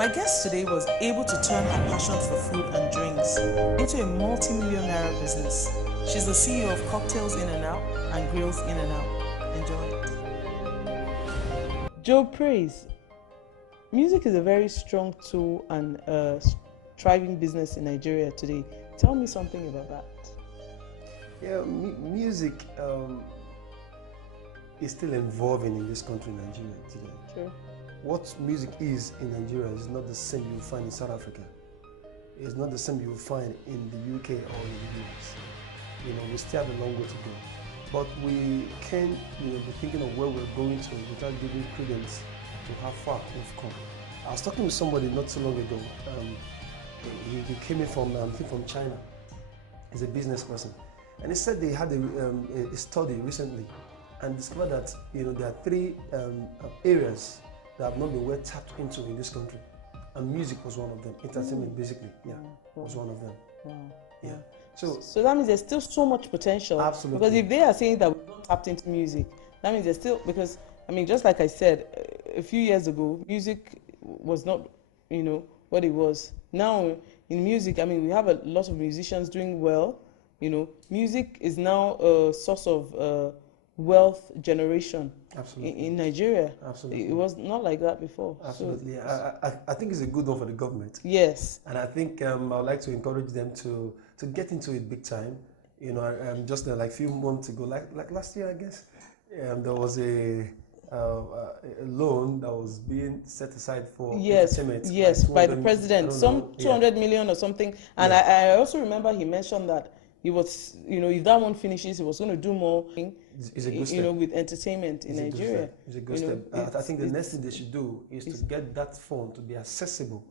My guest today was able to turn her passion for food and drinks into a multi-million naira business. She's the CEO of Cocktails In and Out and Grills In and Out. Enjoy. Joe Praize, music is a very strong tool and thriving business in Nigeria today. Tell me something about that. Yeah, music is still evolving in this country, Nigeria, today. True. What music is in Nigeria is not the same you will find in South Africa. It's not the same you will find in the UK or in the US. We still have a long way to go. But we can't be thinking of where we're going to without giving credence to how far we've come. I was talking with somebody not so long ago. He came in from China. He's a business person. And he said they had a study recently and discovered that there are three areas that have not been well tapped into in this country. And music was one of them. Entertainment, basically, was one of them. Yeah. So that means there's still so much potential. Absolutely. Because if they are saying that we've not tapped into music, that means there's still, because, just like I said, a few years ago, music was not, what it was. Now, in music, we have a lot of musicians doing well. Music is now a source of wealth generation. Absolutely. In Nigeria. Absolutely. It was not like that before. Absolutely. So, I think it's a good one for the government. Yes. And I think I would like to encourage them to get into it big time. Just like a few months ago, like last year, I guess, there was a loan that was being set aside for entertainment. Yes, by the president, some 200 million or something. And I also remember he mentioned that he was, if that one finishes, he was going to do more, it's a good step. With entertainment in Nigeria. It's a good step. I think the next thing they should do is to get that fund to be accessible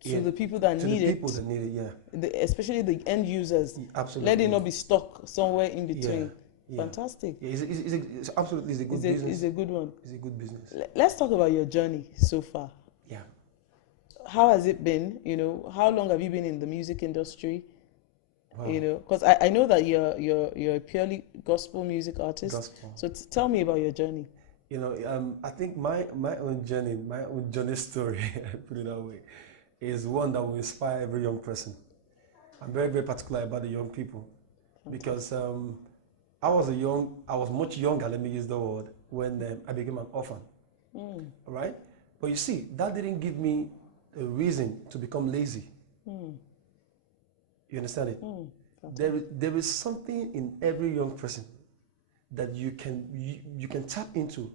to the people that need it. To the people that need it, yeah. Especially the end users. Absolutely. Let it not be stuck somewhere in between. Yeah. Fantastic. Yeah, it's absolutely a good business. It's a good one. It's a good business. Let's talk about your journey so far. Yeah. How has it been? How long have you been in the music industry? Wow. Because I know that you're a purely gospel music artist. Gospel. So tell me about your journey. I think my own journey story, put it that way, is one that will inspire every young person. I'm very, very particular about the young people. Fantastic. Because I was much younger, let me use the word, when I became an orphan. Right? But you see, that didn't give me a reason to become lazy. You understand it? There is something in every young person that you can tap into,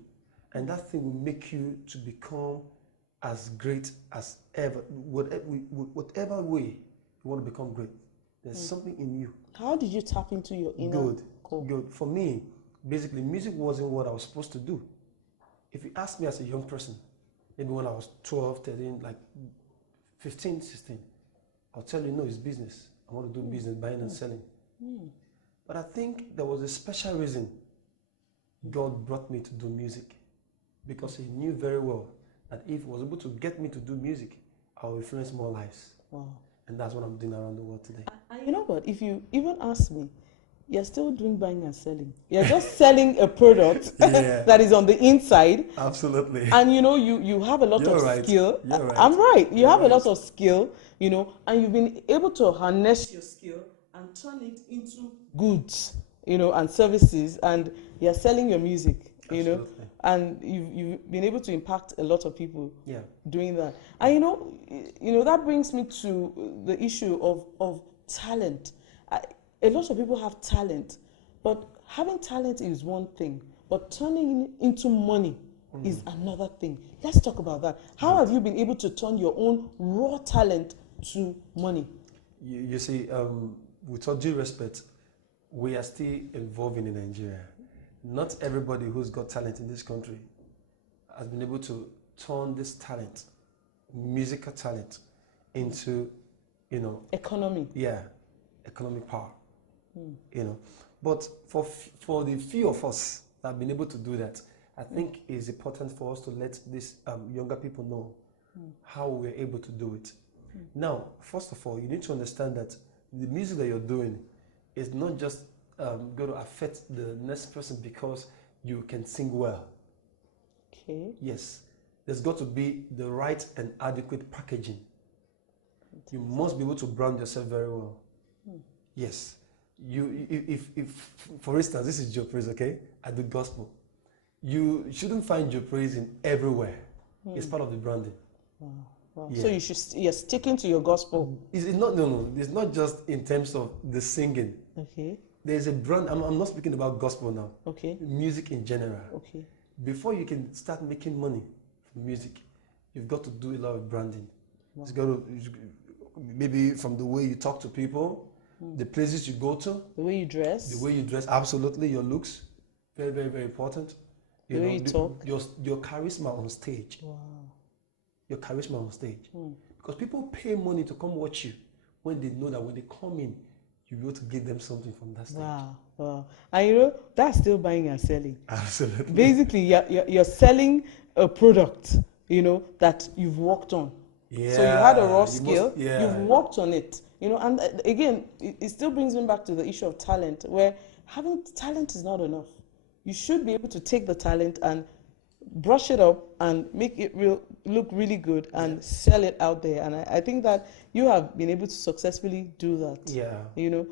and that thing will make you to become as great as ever. Whatever way you want to become great, there's something in you. How did you tap into your inner core? Good. For me, basically, music wasn't what I was supposed to do. If you ask me as a young person, maybe when I was 12, 13, like 15, 16, I'll tell you, no, it's business. I want to do business, buying and selling. But I think there was a special reason God brought me to do music, because he knew very well that if he was able to get me to do music, I will influence more lives. Wow. And that's what I'm doing around the world today. And you know what? If you even ask me, you're still doing buying and selling. You're just selling a product that is on the inside. Absolutely. And you have a lot of skill. You're right. I'm right. You have a lot of skill, and you've been able to harness your skill and turn it into goods, and services, and you're selling your music, Absolutely. And you've been able to impact a lot of people doing that. And that brings me to the issue of talent. A lot of people have talent, but having talent is one thing, but turning it into money is another thing. Let's talk about that. How have you been able to turn your own raw talent to money? You see, with all due respect, we are still evolving in Nigeria. Not everybody who's got talent in this country has been able to turn this talent, musical talent, into, economy. Yeah, economic power. But for the few of us that have been able to do that, I think it's important for us to let these younger people know how we're able to do it. Now, first of all, you need to understand that the music that you're doing is not just going to affect the next person because you can sing well. Okay. Yes. there's got to be the right and adequate packaging. You must be able to brand yourself very well. Yes. If for instance, this is Joe Praize, okay? I do gospel. You shouldn't find Joe Praize in everywhere. It's part of the branding. Wow. Yeah. So you're sticking to your gospel. It's not, no. It's not just in terms of the singing. Okay. There's a brand. I'm not speaking about gospel now. Okay. Music in general. Okay. Before you can start making money from music, you've got to do a lot of branding. It's got to, maybe from the way you talk to people, the places you go to, the way you dress. The way you dress, absolutely. Your looks, very, very, very important. The way you talk. Your charisma on stage. Wow. Your charisma on stage. Because people pay money to come watch you when they know that when they come in, you'll be able to give them something from that stage. Wow. And you know, that's still buying and selling. Absolutely. Basically, you're selling a product, you know, that you've worked on. Yeah. So you had a raw skill, you've worked on it. You know, and again, it still brings me back to the issue of talent, where having talent is not enough. You should be able to take the talent and brush it up and make it look really good and sell it out there. And I think that you have been able to successfully do that. Yeah. You know,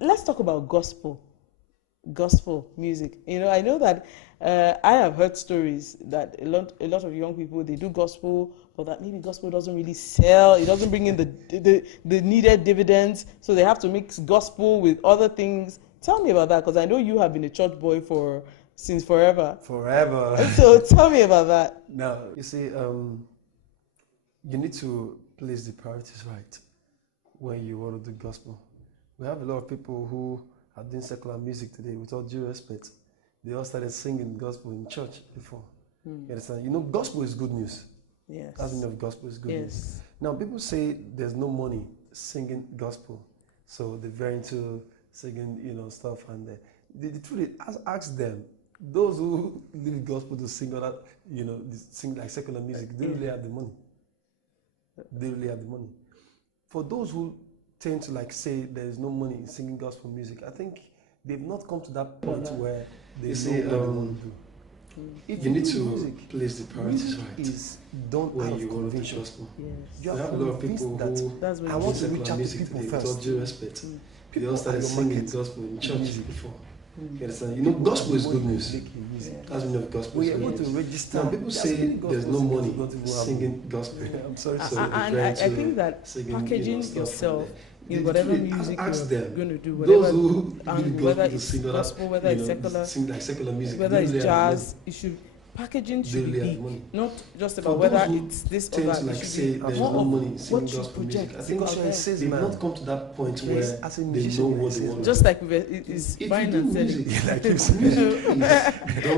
let's talk about gospel music. You know, I know that I have heard stories that a lot of young people, they do gospel, but that maybe gospel doesn't really sell. It doesn't bring in the needed dividends, so they have to mix gospel with other things. Tell me about that, because I know you have been a church boy since forever. Forever. So tell me about that. Now, you see, you need to place the priorities right when you want to do gospel. We have a lot of people who are doing secular music today, with all due respect. They all started singing gospel in church before. You understand? You know, gospel is good news. Yes. That's enough. Gospel is good news. Now, people say there's no money singing gospel, so they're very into singing, you know, stuff. And the truth is, ask them. Those who leave gospel to sing other, you know, sing like secular music, they really have the money. They really have the money. For those who tend to like say there is no money in singing gospel music, I think they've not come to that point where they know what they want to do. If you need to place the priorities right is done when you want to do gospel. You have a lot of people who I want to reach out to people first. With all due respect, they all started singing gospel in church before. You understand? You know, gospel is good news. That's enough gospel. We're able to register. Now, people say there's no money singing gospel. I'm sorry. And I think that packaging yourself in whatever music you're going to do, whether it's gospel, whether it's secular, sing like secular music, whether it's jazz, packaging should be not just about whether it's this or that. Like say there's no money in singing gospel music. I think they've not come to that point where they know what they want. Just like it's buying and selling.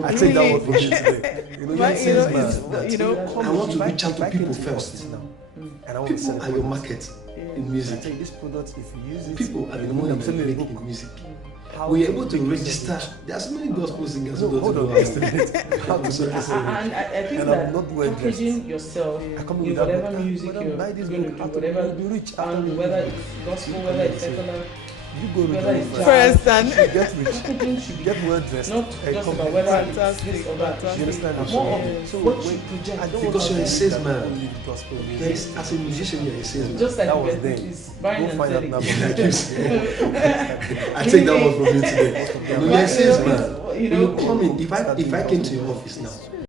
I take that word from you today. You know, I want to reach out to people first. People are your market in music. This product, if you use it, people are the money that make in music. We are able to register. There are so many gospel singers who don't know how to estimate. And I think that packaging yourself in whatever music you're going to do, whatever, and whether it's gospel, whether it's secular, you go whether it's first and packaging should be get well dressed. Not just about whether it's this or that. You understand? More of so what you project. Because you're a salesman. Yes, as a musician, you're a salesman. Just like that was then. It's buying and selling. I take that one from you today. You're a salesman. You come in. If I came to your office now,